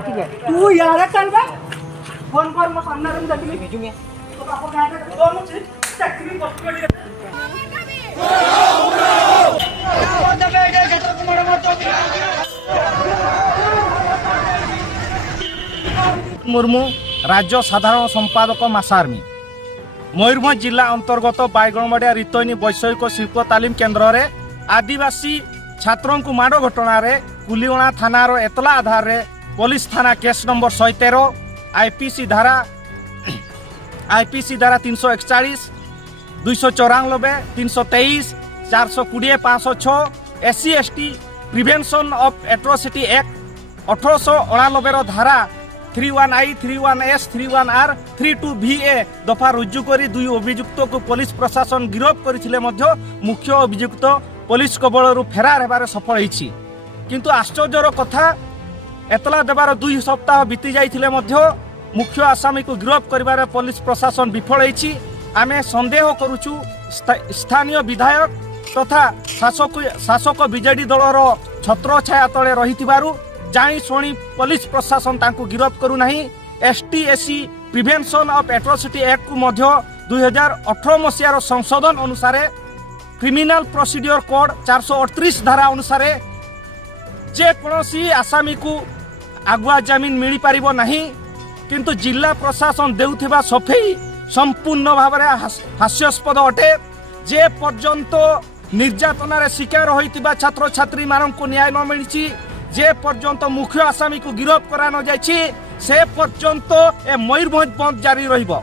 ठीक है तू यार चल बे फोन कर मो सामने रे देखली भेजू मैं तो आपको गाय का दोनों चीज चक्री पकड़ मुर्मू राज्य साधारण संपादक मासार्मी मयूरभंज जिला अंतर्गत बायगणबाड़िया रितैनी वैषयिक शिल्प तालीम केन्द्र रे आदिवासी छात्रों को माड़ घटना रे कुलीगणा थानार एतला आधार रे पुलिस थाना केस नंबर 113 आईपीसी धारा 341 294 323 420 506 SC ST prevention of atrocity act 1889 धारा 31I 31S 31R 32VA दफा रुजु करी दुई अभियुक्त को पुलिस प्रशासन गिरफ करथिले मध्य मुख्य अभियुक्त पुलिस कबलरू फेरार हेबार सफल होईछि किंतु आश्चर्यर कथा एतला देवार 2 सप्ताह बीती जाइथिले मध्य मुख्य आसामी को गिरफ करिबार पुलिस प्रशासन विफल होईछि। आमे संदेह करूछु स्थानीय विधायक तथा शासक बीजेडी दलर छत्र छाया तले रहिथिबारु जानी शुणी पुलिस प्रशासन तांको गिरफ करू नहीं। ST SC prevention of atrocity act को मध्य 2018 मसीहार संशोधन अनुसार क्रिमिनल प्रोसीड्योर कोड 438 धारा अनुसार जे कोनोसी आसामी को आगुआ जमीन मिली पारिबो नहीं किंतु जिला प्रशासन देउथिबा सफेई संपूर्ण भाव हास्यास्पद अटे। जे पर्यंत निर्यातनार शिकार होइतिबा छात्र छात्री मानक न्याय न मिलिछि जे पर्यंत मुख्य आसामी को गिरफ करा न जाइछि से पर्यंत ए मयूरभंज बंद जारी रहिबो।